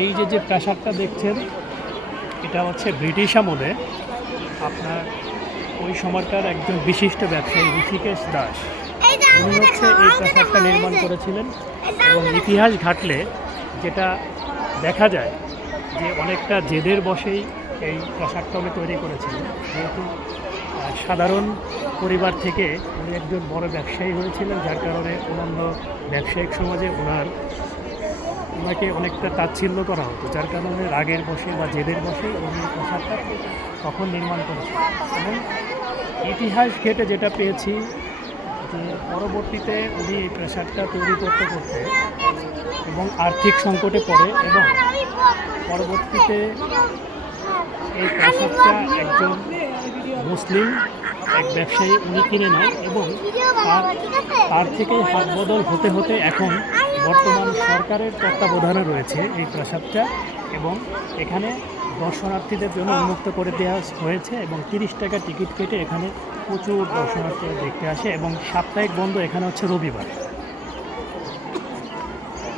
এই যে যে প্রাসাদটা দেখছেন এটা হচ্ছে ব্রিটিশ আমলে আপনার ওই সময়কার একজন বিশিষ্ট ব্যবসায়ী ঋষিকেশ দাস উনি হচ্ছে এই প্রাসাদটা নির্মাণ করেছিলেন। এবং ইতিহাস ঘাটলে যেটা দেখা যায় যে অনেকটা জেদের বশেই এই প্রাসাদটা উনি তৈরি করেছিলেন, যেহেতু সাধারণ পরিবার থেকে উনি একজন বড় ব্যবসায়ী হয়েছিলেন, যার কারণে অন্যান্য ব্যবসায়িক সমাজে ওনাকে অনেকটা তাচ্ছিল্য করা হতো, যার কারণে রাগের বশে বা জেদের বশে উনি প্রাসাদটা তখন নির্মাণ করেছিলেন। এবং ইতিহাস ঘেটে যেটা পেয়েছি যে পরবর্তীতে উনি এই প্রাসাদটা তৈরি করতে করতে এবং আর্থিক সংকটে পড়ে এবং পরবর্তীতে এই প্রাসাদটা একজন মুসলিম এক ব্যবসায়ী উনি কিনে নেয় এবং তার থেকেই হাত বদল হতে হতে এখন বর্তমান সরকারের তত্ত্বাবধানে রয়েছে এই প্রাসাদটা। এবং এখানে দর্শনার্থীদের জন্য উন্মুক্ত করে দেওয়া হয়েছে এবং 30 টাকা টিকিট কেটে এখানে প্রচুর দর্শনার্থীরা দেখতে আসে এবং সাপ্তাহিক বন্ধ এখানে হচ্ছে রবিবার।